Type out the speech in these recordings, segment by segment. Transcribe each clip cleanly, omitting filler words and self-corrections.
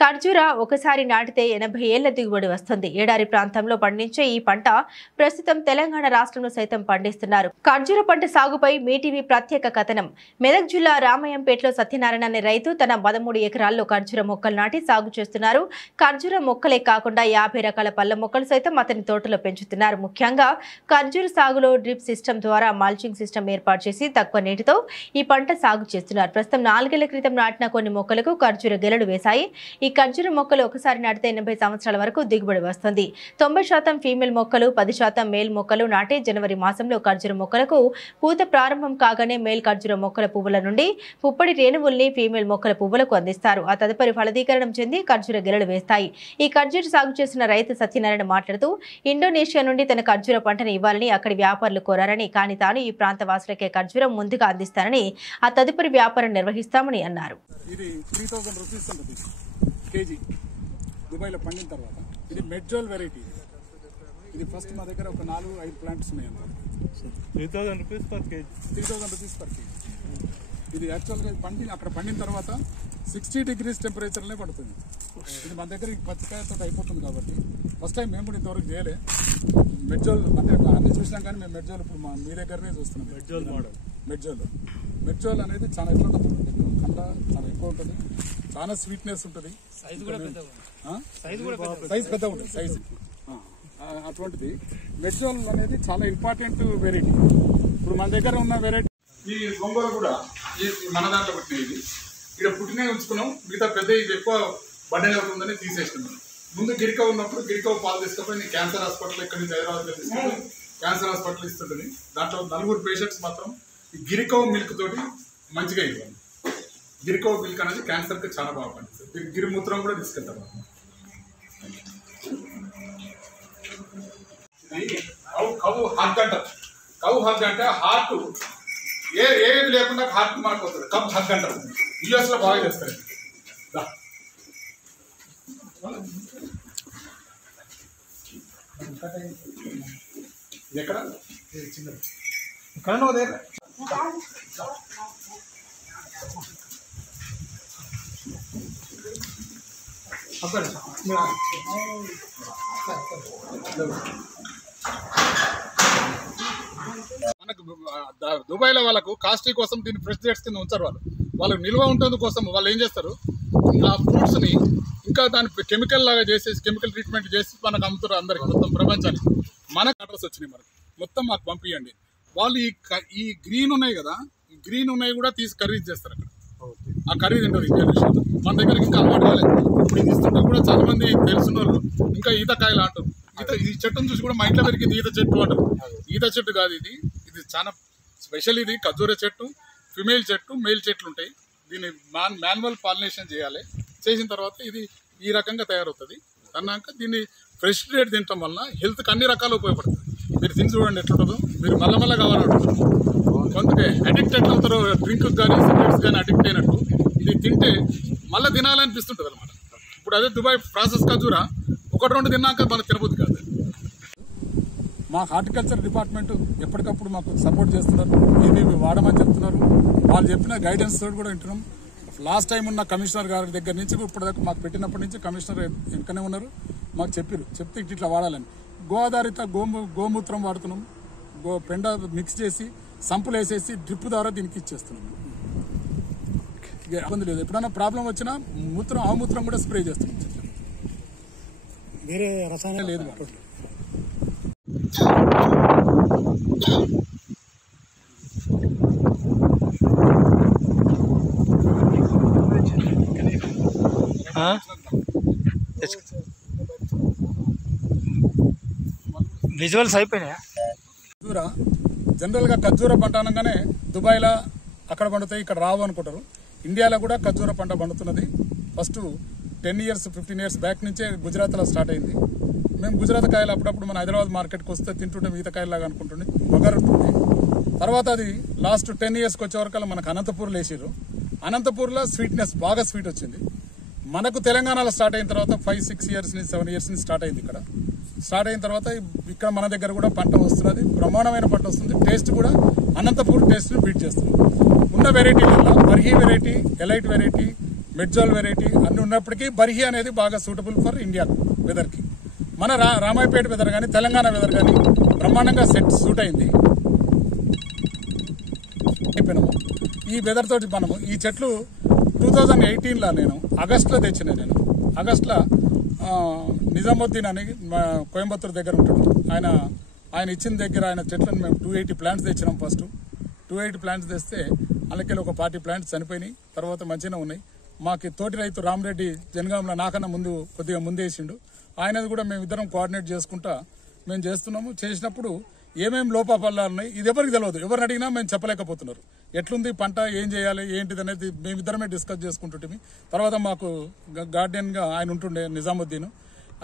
ఖర్జూర ఒకసారి నాటితే 80 ఏళ్ల దిగుబడి వస్తుంది. ఏడారి ప్రాంతంలో పండించే ఈ పంట ప్రస్తుతం తెలంగాణ రాష్ట్రంలో సైతం పండిస్తున్నారు. ఖర్జూర పంట సాగుపై మీటీవీ ప్రత్యేక కథనం. మెదక్ జిల్లా రామయ్యంపేటలో సత్యనారాయణ అనే రైతు తన 13 ఎకరాల్లో ఖర్జూర మొక్కలు నాటి సాగు చేస్తున్నారు. ఖర్జూర మొక్కలే కాకుండా 50 రకాల పళ్ళ మొక్కలు సైతం అతని తోటలో పెంచుతున్నారు. ముఖ్యంగా ఖర్జూర సాగులో డ్రిప్ సిస్టమ్ ద్వారా మల్చింగ్ సిస్టమ్ ఏర్పాటు చేసి తక్కువ నీటితో ఈ పంట సాగు చేస్తున్నారు. ప్రస్తుతం 4 ఏళ్ల క్రితం నాటిన కొన్ని మొక్కలకు ఖర్జూర గెలలు వేశాయి. ఈ ఖర్జూర మొక్కలు ఒకసారి నాటితే 80 సంవత్సరాల వరకు దిగుబడి వస్తుంది. 90% ఫీమేల్ మొక్కలు, 10% మేల్ మొక్కలు నాటి జనవరి మాసంలో ఖర్జూర మొక్కలకు పూత ప్రారంభం కాగానే మేల్ ఖర్జూర మొక్కల పువ్వుల నుండి పుప్పడి రేణువుల్ని ఫీమేల్ మొక్కల పువ్వులకు అందిస్తారు. ఆ తదుపరి ఫలదీకరణం చెంది ఖర్జూర గెలలు వేస్తాయి. ఈ ఖర్జూర సాగు చేసిన రైతు సత్యనారాయణ మాట్లాడుతూ ఇండోనేషియా నుండి తన ఖర్జూర పంటను ఇవ్వాలని అక్కడి వ్యాపారులు కోరారని, కానీ తాను ఈ ప్రాంత వాసులకే ఖర్జూరం ముందుగా అందిస్తానని, ఆ తదుపరి వ్యాపారం నిర్వహిస్తామని అన్నారు. కేజీ దుబాయ్లో పండిన తర్వాత ఇది మెడ్జోల్ వెరైటీ. ఇది ఫస్ట్ మా దగ్గర ఒక 4-5 ప్లాంట్స్ ఉన్నాయి అన్నమాట. 3000 rupees per KG. 3000 rupees per KG. ఇది యాక్చువల్గా అక్కడ పండిన తర్వాత 60 డిగ్రీస్ టెంపరేచర్లే పడుతుంది. ఇది మన దగ్గర పచ్చికాయతో అయిపోతుంది కాబట్టి ఫస్ట్ టైం మేము కూడా ఇంతవరకు చేయలే. మెడ్జోల్ అంటే అన్ని చూసినాం కానీ మేము మెడ్జోల్ ఇప్పుడు మీ దగ్గరనే చూస్తున్నాం. మెడ్జోల్ మోడల్. మెడ్జోల్ అనేది చాలా ఎక్కువ ఉంటుంది, కండ చాలా ఎక్కువ ఉంటుంది, చాలా స్వీట్నెస్ ఉంటుంది, సైజ్ పెద్ద ఉంటుంది సైజు. అటువంటిది మెడ్జోల్ అనేది చాలా ఇంపార్టెంట్ వెరైటీ. ఇప్పుడు మన దగ్గర ఉన్న వెరైటీ ఈ గొంగూర కూడా మన దాంట్లో పుట్టినది. ఇక్కడ పుట్టినవి ఉంచుకున్నాం, మిగతా పెద్ద ఇది ఎక్కువ బండలు అవుతుందని తీసేస్తున్నాం. ముందు గిరిక ఉన్నప్పుడు గిరిక పాలు తీసుకుపోయి నేను క్యాన్సర్ హాస్పిటల్ ఇక్కడ నుంచి హైదరాబాద్లో తీసుకుని క్యాన్సర్ హాస్పిటల్ ఇస్తుంటుంది. దాంట్లో 4 పేషెంట్స్ మాత్రం ఈ గిరికో మిల్క్ తోటి మంచిగా ఇవ్వాలి. గిరికో మిల్క్ అనేది క్యాన్సర్కి చాలా బాగా పనిచేస్తుంది. గిరిమూత్రం కూడా తీసుకెళ్తారు. కవు హగ్ అంటారు. కవు హగ్ అంటే హార్ట్ ఏది లేకుండా హార్ట్ మారిపోతుంది. కవు హగ్ అంటారు. యూఎస్ లో బాగా చేస్తారు. ఎక్కడ ఇక్కడ దగ్గర మనకు దుబాయ్లో వాళ్ళకు కాస్ట్లీ కోసం దీన్ని ఫ్రెష్ డేట్స్ కింద ఉంచారు. వాళ్ళకి నిల్వ ఉంటుంది కోసం వాళ్ళు ఏం చేస్తారు, ఆ ఫ్రూట్స్ని ఇంకా దాని కెమికల్ లాగా చేసేసి కెమికల్ ట్రీట్మెంట్ చేసి మనకు అమ్ముతారు అందరికి, మొత్తం ప్రపంచానికి. మనకు అడ్రస్ వచ్చినాయి, మనకు మొత్తం మాకు పంపించండి. వాళ్ళు ఈ గ్రీన్ ఉన్నాయి కదా, ఈ గ్రీన్ ఉన్నాయి కూడా తీసి ఖరీదు చేస్తారు. అక్కడ ఆ ఖరీదు ఉంటుంది ఇండియన్. మన దగ్గర ఇంకా అలవాటు కాలేదు. ఇప్పుడు ఇది ఇస్తుంటే కూడా చాలా మంది తెలిసిన వాళ్ళు ఇంకా ఈతకాయలు అంటారు. ఈ చెట్టును చూసి కూడా మా ఇంట్లో పెరిగింది ఈత చెట్టు అంటారు. ఈత చెట్టు కాదు ఇది, ఇది చాలా స్పెషల్. ఇది ఖర్జూర చెట్టు, ఫిమేల్ చెట్టు, మేల్ చెట్లు ఉంటాయి. దీన్ని మాన్యువల్ పాలినేషన్ చేయాలి. చేసిన తర్వాత ఇది ఈ రకంగా తయారవుతుంది. అన్నాక దీన్ని ఫ్రెష్ రేట్ తినటం వల్ల హెల్త్కి అన్ని రకాలు ఉపయోగపడుతుంది. మీరు తిని చూడండి ఎట్లుంటుందో, మీరు మళ్ళీ కావాలంటారు. కొంతకే అడిక్ట్ ఎట్లా అవుతారో డ్రింక్ కానీ సిగరెట్స్ కానీ అడిక్ట్ అయినట్టు ఇది తింటే మళ్ళీ తినాలనిపిస్తుంటుంది అనమాట. ఇప్పుడు అదే దుబాయ్ ప్రాసెస్ ఖర్జూర 1-2 తిన్నాక మనకు తినబుద్ధి కాదు. మా హార్టికల్చర్ డిపార్ట్మెంట్ ఎప్పటికప్పుడు మాకు సపోర్ట్ చేస్తున్నారు. ఇవి వాడమని చెప్తున్నారు. వాళ్ళు చెప్పిన గైడెన్స్ తోటి కూడా వింటున్నాం. లాస్ట్ టైం ఉన్న కమిషనర్ గారి దగ్గర నుంచి ఇప్పటిదాకా మాకు పెట్టినప్పటి నుంచి కమిషనర్ వెనుకనే ఉన్నారు. మాకు చెప్తే ఇట్లా వాడాలని. గో ఆధారిత గోమూత్రం వాడుతున్నాం. పెండ మిక్స్ చేసి సంపులు వేసేసి డ్రిప్ ద్వారా దీనికి ఇచ్చేస్తున్నాం. ఇబ్బంది లేదు. ఎప్పుడైనా ప్రాబ్లం వచ్చినా ఆవుమూత్రం కూడా స్ప్రే చేస్తున్నాం. వేరే రసాయనం లేదు. విజువల్స్ అయిపోయినాయా? ఖర్జూర జనరల్గా ఖర్జూర పంట అనగానే దుబాయ్లో అక్కడ పండుతాయి, ఇక్కడ రావు అనుకుంటారు. ఇండియాలో కూడా ఖర్జూర పంట పండుతున్నది. ఫస్ట్ 10 years 15 years బ్యాక్ నుంచే గుజరాత్లో స్టార్ట్ అయింది. మేము గుజరాత్ కాయలు అప్పుడప్పుడు మన హైదరాబాద్ మార్కెట్కి వస్తే తింటుంటే ఈతకాయలాగా అనుకుంటుండే, బొగరుంటుంది. తర్వాత అది లాస్ట్ 10 yearsకి వచ్చే వరకు మనకు అనంతపూర్లో వేసారు. అనంతపూర్లో స్వీట్నెస్ బాగా స్వీట్ వచ్చింది. మనకు తెలంగాణలో స్టార్ట్ అయిన తర్వాత 5-6 years నుంచి 7 years నుంచి స్టార్ట్ అయింది. ఇక్కడ స్టార్ట్ అయిన తర్వాత ఇక్కడ మన దగ్గర కూడా పంట వస్తున్నది, బ్రహ్మాండమైన పంట వస్తుంది. టేస్ట్ కూడా అనంతపూర్ టేస్ట్ని బీట్ చేస్తుంది. ఉన్న వెరైటీలలో వర్హీ వెరైటీ, ఎలైట్ వెరైటీ, మెడ్జాల్ వెరైటీ అన్ని ఉన్నప్పటికీ బర్హి అనేది బాగా సూటబుల్ ఫర్ ఇండియా వెదర్కి. మన రామాయపేట వెదర్ కానీ తెలంగాణ వెదర్ కానీ బ్రహ్మాండంగా సూట్ అయింది. ఈ వెదర్ తోటి మనము ఈ చెట్లు 2018లో నేను ఆగస్టులో తెచ్చిన. నేను ఆగస్టులో నిజాముద్దీన్ అని కోయంబత్తూరు దగ్గర ఉంటాడు. ఆయన ఇచ్చిన దగ్గర ఆయన చెట్లను మేము 280 ప్లాంట్స్ తెచ్చినాం. ఫస్ట్ 280 ప్లాంట్స్ తెస్తే అందుకెళ్ళి ఒక 40 ప్లాంట్స్ చనిపోయినాయి. తర్వాత మంచిగా ఉన్నాయి. మాకు తోటి రైతు రామరెడ్డి జనగాంలో నాకన్నా కొద్దిగా ముందేసిండు. ఆయనది కూడా మేము ఇద్దరం కోఆర్డినేట్ చేసుకుంటా మేము చేస్తున్నాము. చేసినప్పుడు ఏమేమి లోపాలు ఉన్నాయి ఇది ఎవరికి తెలియదు. ఎవరిని అడిగినా మేము చెప్పలేకపోతున్నారు. ఎట్లుంది పంట, ఏం చేయాలి, ఏంటిది అనేది మేమిద్దరమే డిస్కస్ చేసుకుంటుంటే. తర్వాత మాకు గార్డెన్గా ఆయన ఉంటుండే నిజాముద్దీన్.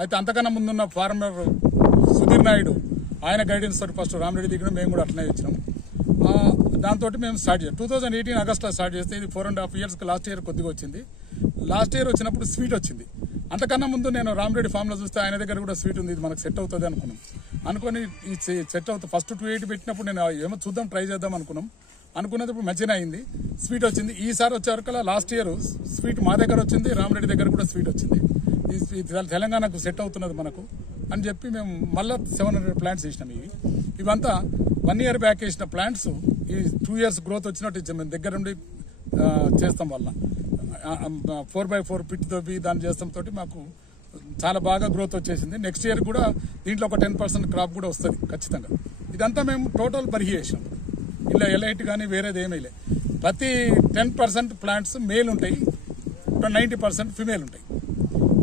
అయితే అంతకన్నా ముందున్న ఫార్మర్ సుధీర్ నాయుడు ఆయన గైడెన్స్ తోటి ఫస్ట్ రామరెడ్డి దగ్గర మేము కూడా అట్లనే ఇచ్చినాం. దాంతో మేము స్టార్ట్ చేయాలి. 2018 ఆగస్టులో స్టార్ట్ చేస్తే ఇది 4.5 years లాస్ట్ ఇయర్ కొద్దిగా వచ్చింది. లాస్ట్ ఇయర్ వచ్చినప్పుడు స్వీట్ వచ్చింది. అంతకన్నా ముందు నేను రామరెడ్డి ఫామ్లో చూస్తే ఆయన దగ్గర కూడా స్వీట్ ఉంది, ఇది మనకు సెట్ అవుతుంది అనుకుని ఈ సెట్ అవుతుంది. ఫస్ట్ 280 పెట్టినప్పుడు నేను ఏమో చూద్దాం, ట్రై చేద్దాం అనుకున్నప్పుడు మంచిగా అయింది. స్వీట్ వచ్చింది. ఈసారి వచ్చేవరకల్లా లాస్ట్ ఇయర్ స్వీట్ మా దగ్గర వచ్చింది, రామరెడ్డి దగ్గర కూడా స్వీట్ వచ్చింది. ఈ తెలంగాణకు సెట్ అవుతున్నది మనకు అని చెప్పి మేము మళ్ళీ 700 ప్లాంట్స్ వేసినాం. ఇవంతా 1 year బ్యాక్ వేసిన ప్లాంట్స్ ఈ 2 years గ్రోత్ వచ్చినట్టు మేము దగ్గర నుండి చేస్తాం. వల్ల 4x4 పిట్ తోపి దాన్ని చేస్తాం తోటి మాకు చాలా బాగా గ్రోత్ వచ్చేసింది. నెక్స్ట్ ఇయర్ కూడా దీంట్లో ఒక 10% క్రాప్ కూడా వస్తుంది ఖచ్చితంగా. ఇదంతా మేము టోటల్ బర్హి చేసినాం. ఇలా ఎలైట్ కానీ వేరేది ఏమీ లేదు. ప్రతి 10% ప్లాంట్స్ మేల్ ఉంటాయి, 90% ఫిమేల్ ఉంటాయి.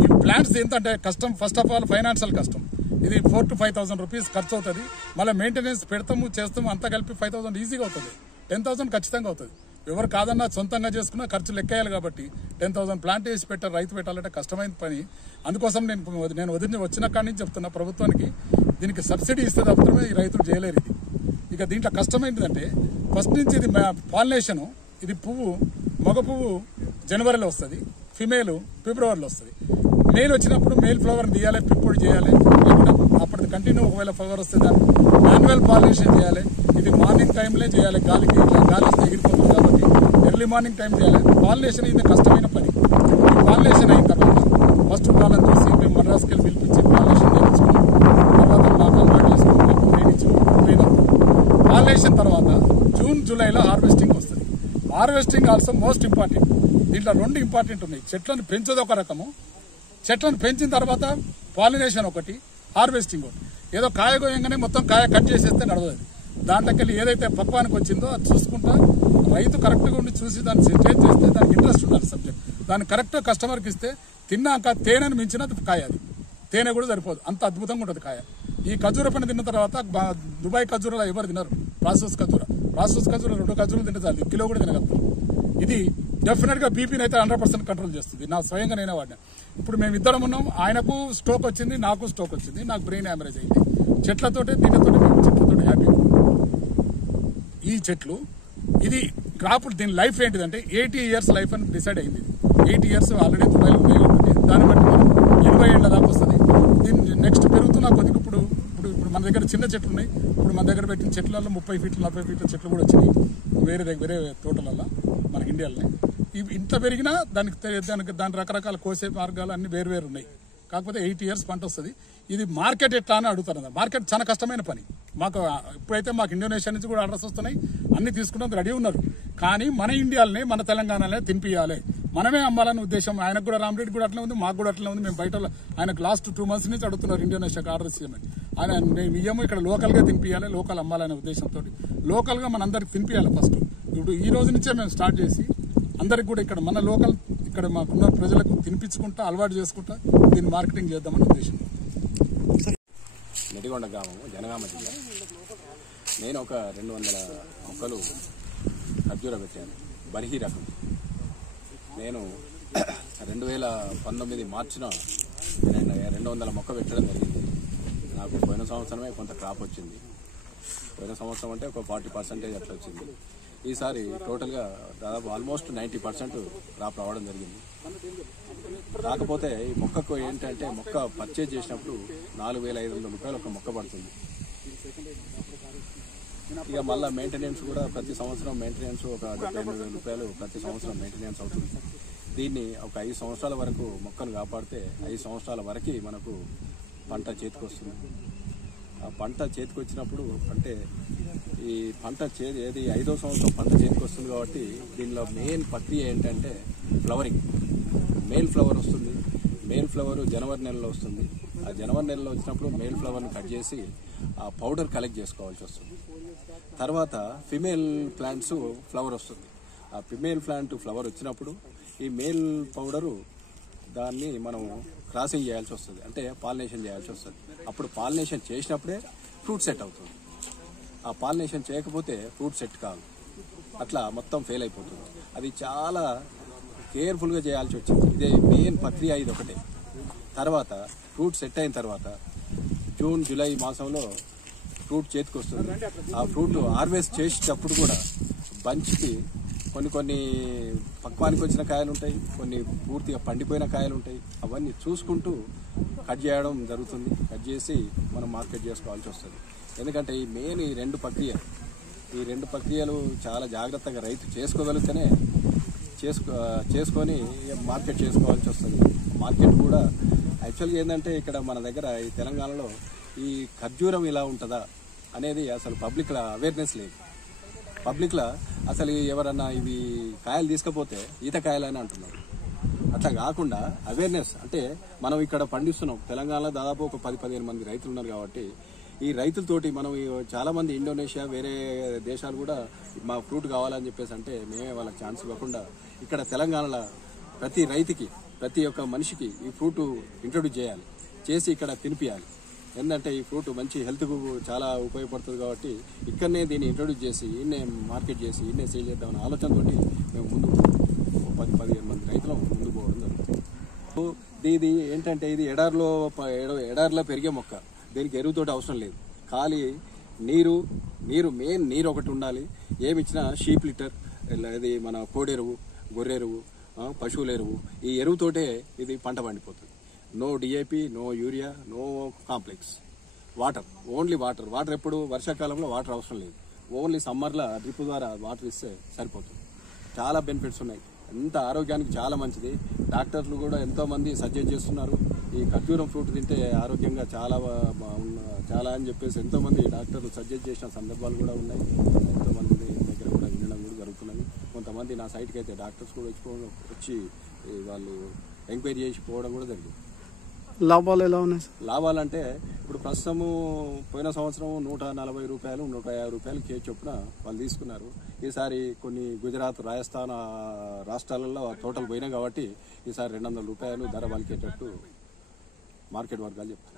ఈ ప్లాంట్స్ ఏంటంటే కష్టం, ఫస్ట్ ఆఫ్ ఆల్ ఫైనాన్షియల్ కష్టం. ఇది 4,000 to 5,000 rupees ఖర్చు అవుతుంది. మళ్ళీ మెయింటెనెన్స్ చేస్తాము అంతా కలిపి 5,000 ఈజీగా అవుతుంది. 10,000 ఖచ్చితంగా అవుతుంది. ఎవరు కాదన్నా సొంతంగా చేసుకున్నా ఖర్చు లెక్కేయాలి కాబట్టి 10,000 ప్లాంట్ వేసి రైతు పెట్టాలంటే కష్టమైన పని. అందుకోసం నేను వచ్చిన కాడి నుంచి చెప్తున్నా ప్రభుత్వానికి, దీనికి సబ్సిడీ ఇస్తే తప్పమే ఈ రైతులు చేయలేరు. ఇది ఇక దీంట్లో కష్టమైందంటే ఫస్ట్ నుంచి ఇది పాలినేషన్, ఇది మగ పువ్వు జనవరిలో వస్తుంది, ఫిమేల్ ఫిబ్రవరిలో వస్తుంది. మేల్ వచ్చినప్పుడు మేల్ ఫ్లవర్ తీయాలి, పిప్పుడు చేయాలి. అప్పటిది కంటిన్యూ ఒకవేళ ఫ్లవర్ వస్తే దాన్ని మాన్యువల్ పాలినేషన్ చేయాలి. ఇది మార్నింగ్ టైంలో చేయాలి, గాలి వస్తే ఎగిరిపోతుంది కాబట్టి ఎర్లీ మార్నింగ్ టైం చేయాలి. పాలినేషన్ ఇది కష్టమైన పని. ఈ పాలినేషన్ అయిన తర్వాత ఫస్ట్ వాళ్ళని చూసి మేము మద్రాసుకి వెళ్ళి పిలిపించి పాలినేషన్ చేయించుకున్నాం. తర్వాత మాకు అలవాటు చేసుకుని పాలినేషన్ తర్వాత జూన్ జూలైలో హార్వెస్టింగ్ వస్తుంది. Harvesting also most important. దీంట్లో 2 ఇంపార్టెంట్ ఉన్నాయి. చెట్లను పెంచేది ఒక రకము, చెట్లను పెంచిన తర్వాత పాలినేషన్ ఒకటి, హార్వెస్టింగ్ ఒకటి. ఏదో కాయ కోయంగానే మొత్తం కాయ కట్ చేసేస్తే నడవదు. దాంట్లోకి ఏదైతే పక్వానికి వచ్చిందో అది చూసుకుంటా రైతు కరెక్ట్గా ఉండి చూసి దాన్ని చేంజ్ చేస్తే దానికి ఇంట్రెస్ట్ ఉండాలి సబ్జెక్ట్. దాన్ని కరెక్ట్గా కస్టమర్కి ఇస్తే తిన్నాక తేనెను మించినది కాయ. అది తేనె కూడా సరిపోదు, అంత అద్భుతంగా ఉంటుంది కాయ. ఈ ఖజూర పని తిన్న తర్వాత దుబాయ్ ఖజూరలో ఎవరు తినరు. ప్రాసెస్ ఖజూర 2 ఖజూరలు తింటే చాలు, కిలో కూడా తినగలుగుతారు. ఇది డెఫినెట్గా బీపీని అయితే 100% కంట్రోల్ చేస్తుంది. నా స్వయంగా నేనే వాడినా. ఇప్పుడు మేము ఇద్దరం ఉన్నాం. ఆయనకు స్ట్రోక్ వచ్చింది, నాకు స్ట్రోక్ వచ్చింది, నాకు బ్రెయిన్ హ్యామరేజ్ అయింది. చెట్లతోటి హ్యాపీ. ఈ చెట్లు ఇది క్రాప్, దీని లైఫ్ ఏంటిదంటే 80 years లైఫ్ అని డిసైడ్ అయింది. 80 years ఆల్రెడీ దుబాయ్లో ఉంటుంది. దాన్ని బట్టి మనం 20 ఏళ్ళ దాకా వస్తుంది. దీన్ని నెక్స్ట్ పెరుగుతున్న కొద్దిగా ఇప్పుడు మన దగ్గర చిన్న చెట్లు ఉన్నాయి. ఇప్పుడు మన దగ్గర పెట్టిన చెట్లలో 30 feet 40 feet చెట్లు కూడా వచ్చినాయి వేరే తోటలలో మనకి ఇండియాలోనే. ఇంత పెరిగినా దాని రకరకాల కోసే మార్గాలు అన్ని వేరు ఉన్నాయి. కాకపోతే 8 years పంట వస్తుంది. ఇది మార్కెట్ ఎట్లా అని అడుగుతారు. మార్కెట్ చాలా కష్టమైన పని. ఇప్పుడైతే మాకు ఇండోనేషియా నుంచి కూడా ఆర్డర్స్ వస్తున్నాయి, అన్ని తీసుకుంటాం, రెడీ ఉన్నారు. కానీ మన ఇండియాలోనే మన తెలంగాణలో తినిపియాలి, మనమే అమ్మాలనే ఉద్దేశం. ఆయనకు కూడా రామరెడ్డి కూడా అట్లా ఉంది, మాకు కూడా అట్లా ఉంది. మేము బయట ఆయనకు లాస్ట్ 2 months నుంచి అడుగుతున్నారు ఇండోనేషియాకి ఆర్డర్స్ చేయమని. ఆయన మేము ఇయ్యము, ఇక్కడ లోకల్గా తినిపియాలి, లోకల్ అమ్మాలనే ఉద్దేశంతో లోకల్గా మనందరికి తినిపియాలి. ఫస్ట్ ఇప్పుడు ఈ రోజు నుంచే మేము స్టార్ట్ చేసి అందరికి కూడా ఇక్కడ మన లోకల్ ఇక్కడ మాకున్న ప్రజలకు తినిపించుకుంటా అలవాటు చేసుకుంటా దీన్ని మార్కెటింగ్ చేద్దామని ఉద్దేశం. నెటిగొండ గ్రామము, జనగామ జిల్లా. నేను ఒక 200 మొక్కలు ఖర్జూర పెట్టాను, బర్హి రకం. నేను 2019 మార్చిలో 200 మొక్క పెట్టడం జరిగింది. నాకు పోయిన సంవత్సరమే కొంత క్రాప్ వచ్చింది. పోయిన సంవత్సరం అంటే ఒక 40% అట్లా వచ్చింది. ఈసారి టోటల్గా దాదాపు ఆల్మోస్ట్ 90% క్రాప్ రావడం జరిగింది. కాకపోతే ఈ మొక్కకు ఏంటంటే మొక్క పర్చేజ్ చేసినప్పుడు 4,500 రూపాయలు ఒక మొక్క పడుతుంది. ఇక మళ్ళీ మెయింటెనెన్స్ కూడా ప్రతి సంవత్సరం మెయింటెనెన్స్ ఒక 78,000 రూపాయలు ప్రతి సంవత్సరం మెయింటెనెన్స్ అవుతుంది. దీన్ని ఒక 5 సంవత్సరాల వరకు మొక్కను కాపాడితే 5 సంవత్సరాల వరకు మనకు పంట చేతికి వస్తుంది. ఆ పంట చేతికి వచ్చినప్పుడు అంటే ఈ పంట ఏది 5వ సంవత్సరం పంట చేతికి వస్తుంది కాబట్టి దీనిలో మెయిన్ ప్రక్రియ ఏంటంటే ఫ్లవరింగ్. మేల్ ఫ్లవర్ వస్తుంది. మేల్ ఫ్లవర్ జనవరి నెలలో వస్తుంది. ఆ జనవరి నెలలో వచ్చినప్పుడు మేల్ ఫ్లవర్ని కట్ చేసి ఆ పౌడర్ కలెక్ట్ చేసుకోవాల్సి వస్తుంది. తర్వాత ఫిమేల్ ప్లాంట్స్ ఫ్లవర్ వస్తుంది. ఆ ఫిమేల్ ప్లాంట్ ఫ్లవర్ వచ్చినప్పుడు ఈ మేల్ పౌడరు దాన్ని మనం క్రాసింగ్ చేయాల్సి వస్తుంది, అంటే పాలినేషన్ చేయాల్సి వస్తుంది. అప్పుడు పాలినేషన్ చేసినప్పుడే ఫ్రూట్ సెట్ అవుతుంది. ఆ పాలినేషన్ చేయకపోతే ఫ్రూట్ సెట్ కాదు, అట్లా మొత్తం ఫెయిల్ అయిపోతుంది. అది చాలా కేర్ఫుల్గా చేయాల్సి వచ్చింది. ఇదే మెయిన్ ప్రక్రియ ఇది ఒకటే. తర్వాత ఫ్రూట్ సెట్ అయిన తర్వాత జూన్ జూలై మాసంలో ఫ్రూట్ చేతికి వస్తుంది. ఆ ఫ్రూట్ హార్వెస్ట్ చేసేటప్పుడు కూడా బంచ్కి కొన్ని పక్వానికి వచ్చిన కాయలు ఉంటాయి, కొన్ని పూర్తిగా పండిపోయిన కాయలు ఉంటాయి. అవన్నీ చూసుకుంటూ కట్ చేయడం జరుగుతుంది. కట్ చేసి మనం మార్కెట్ చేసుకోవాల్సి వస్తుంది. ఎందుకంటే ఈ మెయిన్ ఈ రెండు ప్రక్రియలు చాలా జాగ్రత్తగా రైతు చేసుకోగలిగితేనే చేసుకొని మార్కెట్ చేసుకోవాల్సి వస్తుంది. మార్కెట్ కూడా యాక్చువల్గా ఏంటంటే ఇక్కడ మన దగ్గర ఈ తెలంగాణలో ఈ ఖర్జూరం ఇలా ఉంటుందా అనేది అసలు పబ్లిక్లో అవేర్నెస్ లేదు. పబ్లిక్లో అసలు ఎవరన్నా ఇవి కాయలు తీసుకపోతే ఈత కాయలని అంటున్నారు. అట్లా కాకుండా అవేర్నెస్ అంటే మనం ఇక్కడ పండిస్తున్నాం. తెలంగాణలో దాదాపు ఒక 10-15 మంది రైతులు ఉన్నారు కాబట్టి ఈ రైతులతోటి మనం చాలా మంది ఇండోనేషియా వేరే దేశాలు కూడా మా ఫ్రూట్ కావాలని చెప్పేసి అంటే మేమే వాళ్ళకి ఛాన్స్ ఇవ్వకుండా ఇక్కడ తెలంగాణలో ప్రతి రైతుకి ప్రతి ఒక్క మనిషికి ఈ ఫ్రూట్ ఇంట్రొడ్యూస్ చేయాలి, చేసి ఇక్కడ తినిపియాలి. ఏంటంటే ఈ ఫ్రూట్ మంచి హెల్త్కు చాలా ఉపయోగపడుతుంది కాబట్టి ఇక్కడనే దీన్ని ఇంట్రొడ్యూస్ చేసి ఈయన్నే మార్కెట్ చేసి ఈయన్నే సేల్ చేద్దామనే ఆలోచనతోటి మేము ముందు 10-15 మంది రైతులు ముందుకు పోవడం జరుగుతుంది. ఇది ఏంటంటే ఇది ఎడారిలో పెరిగే మొక్క. దీనికి ఎరువుతోటి అవసరం లేదు. ఖాళీ నీరు మెయిన్ నీరు ఒకటి ఉండాలి. ఏమిచ్చినా షీప్ లిటర్, ఇది మన కోడెరువు, గొర్రెరువు, పశువుల ఎరువు, ఈ ఎరువుతోటే ఇది పంట పండిపోతుంది. No DAP, no urea, no complex. Only water ఎప్పుడు వర్షాకాలంలో వాటర్ అవసరం లేదు. ఓన్లీ సమ్మర్లో డ్రిప్ ద్వారా వాటర్ ఇస్తే సరిపోతుంది. చాలా బెనిఫిట్స్ ఉన్నాయి. ఎంత ఆరోగ్యానికి చాలా మంచిది. డాక్టర్లు కూడా ఎంతో మంది సజెస్ట్ చేస్తున్నారు ఈ ఖర్జూరం ఫ్రూట్ తింటే ఆరోగ్యంగా చాలా అని చెప్పేసి ఎంతో మంది డాక్టర్లు సజెస్ట్ చేసిన సందర్భాలు కూడా ఉన్నాయి. ఎంతో మంది దగ్గర కూడా వినడం కూడా జరుగుతున్నది. కొంతమంది నా సైట్కి అయితే డాక్టర్స్ కూడా వచ్చి వాళ్ళు ఎంక్వైరీ చేసి పోవడం కూడా జరిగింది. లాభాలు ఎలా ఉన్నాయి? లాభాలంటే ఇప్పుడు ప్రస్తుతము పోయిన సంవత్సరం 140 రూపాయలు 150 రూపాయలు కేజీ చొప్పున వాళ్ళు తీసుకున్నారు. ఈసారి కొన్ని గుజరాత్, రాజస్థాన్ రాష్ట్రాలలో తోటలు పోయినాయి కాబట్టి ఈసారి 200 రూపాయలు ధర పలికేటట్టు మార్కెట్ వర్గాలు చెప్తారు.